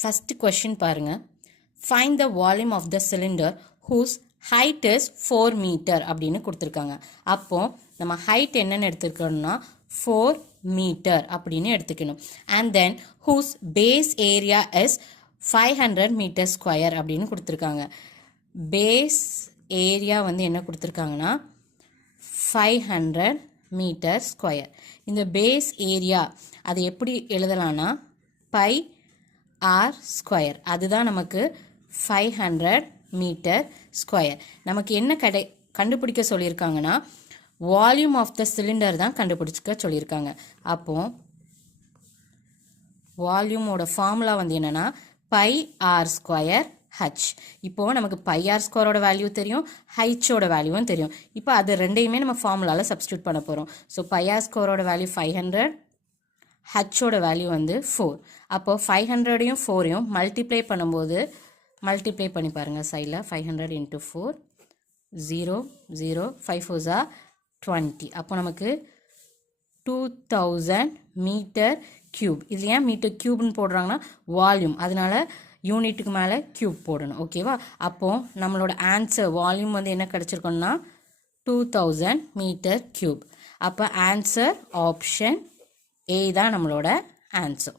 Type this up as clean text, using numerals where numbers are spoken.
First question பாருங்க. Find the volume of the cylinder whose height is 4 metre அப்படின்னு கொடுத்துருக்காங்க. அப்போ நம்ம ஹைட் என்னன்னு எடுத்துக்கணும்னா 4 மீட்டர் அப்படின்னு எடுத்துக்கணும். And then whose base area is 500 metre square அப்படின்னு கொடுத்துருக்காங்க. பேஸ் ஏரியா வந்து என்ன கொடுத்துருக்காங்கன்னா 500 மீட்டர் ஸ்கொயர். இந்த பேஸ் ஏரியா அது எப்படி எழுதலாம்னா பை ஆர் ஸ்கொயர். அதுதான் நமக்கு 500 மீட்டர் ஸ்கொயர். நமக்கு என்ன கண்டுபிடிக்க சொல்லியிருக்காங்கன்னா வால்யூம் ஆஃப் த சிலிண்டர் தான் கண்டுபிடிச்சிக்க சொல்லியிருக்காங்க. அப்போ வால்யூமோட ஃபார்முலா வந்து என்னன்னா பை ஆர் ஸ்கொயர் ஹச். இப்போ நமக்கு பை ஆர் ஸ்கொயரோட வேல்யூ தெரியும், ஹைச்சோட வேல்யூவும் தெரியும். இப்போ அது ரெண்டையுமே நம்ம ஃபார்முலாவில் சப்ஸ்டியூட் பண்ண போகிறோம். ஸோ பை ஆர் ஸ்கொயரோட வேல்யூ 500, ஹச்சோட வேல்யூ வந்து 4. அப்போ 500யும் 4யும் மல்டிப்ளை பண்ணும்போது மல்டிப்ளை பண்ணி பாருங்கள் சைடில் 500 × 4 0 0 5 4 20. அப்போ நமக்கு 2000 மீட்டர் கியூப். இது ஏன் மீட்டர் கியூப்னு போடுறாங்கன்னா வால்யூம், அதனால யூனிட்டுக்கு மேலே கியூப் போடணும். ஓகேவா? அப்போது நம்மளோட ஆன்சர் வால்யூம் வந்து என்ன கிடச்சிருக்கோம்னா 2000 மீட்டர் கியூப். அப்போ ஆன்சர் ஆப்ஷன் ஏ தான் நம்மளோட ஆன்சர்.